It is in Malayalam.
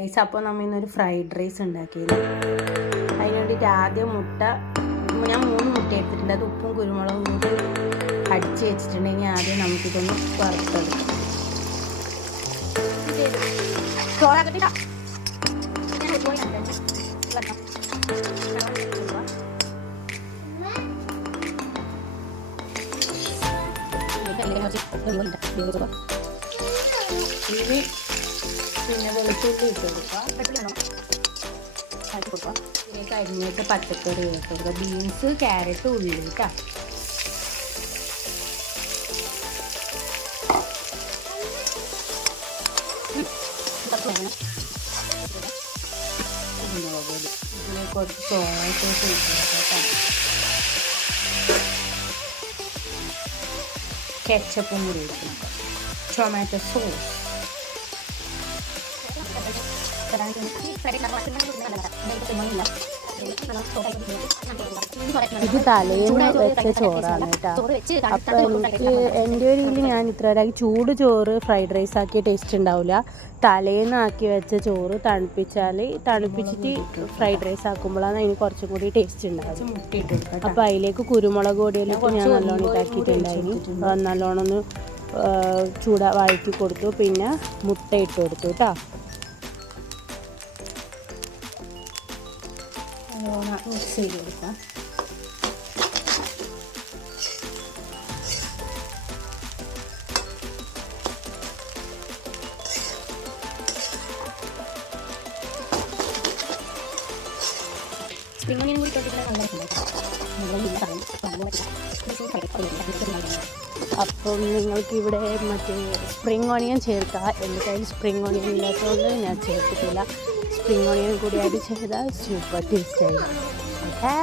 റൈസ്. അപ്പോൾ നമ്മൾ ഇന്നൊരു ഫ്രൈഡ് റൈസ് ഉണ്ടാക്കിയത്. അതിന് വേണ്ടിയിട്ട് ആദ്യം ഞാൻ 3 മുട്ട എടുത്തിട്ടുണ്ട്. അത് ഉപ്പും കുരുമുളകും കൂടി അടിച്ച് വെച്ചിട്ടുണ്ടെങ്കിൽ ആദ്യം നമുക്കിതൊന്ന് വറുത്തെടുക്കാം. ഇനി പിന്നെ വെളുത്തുള്ളി ഇട്ട് കൊടുക്കുക. ഇതിലേക്ക് അരിഞ്ഞിട്ട് പച്ചക്കറി ഇട്ട് കൊടുക്കുക. ബീൻസ്, ക്യാരറ്റ്, ഉള്ളി കേട്ടോ. ഇതിലേക്ക് കുറച്ച് സോയ സോസ് ഇട്ട് കെച്ചപ്പും കൂടി ഇട്ട് കൊടുക്കുക. Tomato sauce. ഇത് തലേന്ന് വെച്ച ചോറാണ് കേട്ടോ. അപ്പോൾ എൻ്റെ ഒരു ഇതിൽ ഞാൻ ഇത്ര വരെ ചൂട് ചോറ് ഫ്രൈഡ് റൈസ് ആക്കിയ ടേസ്റ്റ് ഉണ്ടാവില്ല. തലേന്ന് ആക്കി വെച്ച ചോറ് തണുപ്പിച്ചിട്ട് ഫ്രൈഡ് റൈസ് ആക്കുമ്പോഴാണ് അതിന് കുറച്ചും കൂടി ടേസ്റ്റ് ഉണ്ടാവും. അപ്പോൾ അതിലേക്ക് കുരുമുളക് പൊടിയിലേക്ക് ഞാൻ നല്ലോണം ഇതാക്കിയിട്ടുണ്ടായിരുന്നു. നല്ലോണം ഒന്ന് വഴറ്റി കൊടുത്തു. പിന്നെ മുട്ട ഇട്ട് കൊടുത്തു കേട്ടോ. മിക്സ് ചെയ്ത് കൊടുക്കാം. സ്പ്രിംഗ് ഓണിയൻ കൂടി അപ്പം നിങ്ങൾക്കിവിടെ മറ്റേ സ്പ്രിംഗ് ഓണിയൻ ചേർക്കാം. എൻ്റെ കയ്യിൽ സ്പ്രിംഗ് ഓണിയൻ ഇല്ലാത്തതുകൊണ്ട് ഞാൻ ചേർത്തിട്ടില്ല. സ്പ്രിംഗ് ഓണിയൻ കൂടി ആഡ് ചെയ്താൽ സൂപ്പർ ടേസ്റ്റ് ആയിരിക്കും. ഓക്കെ.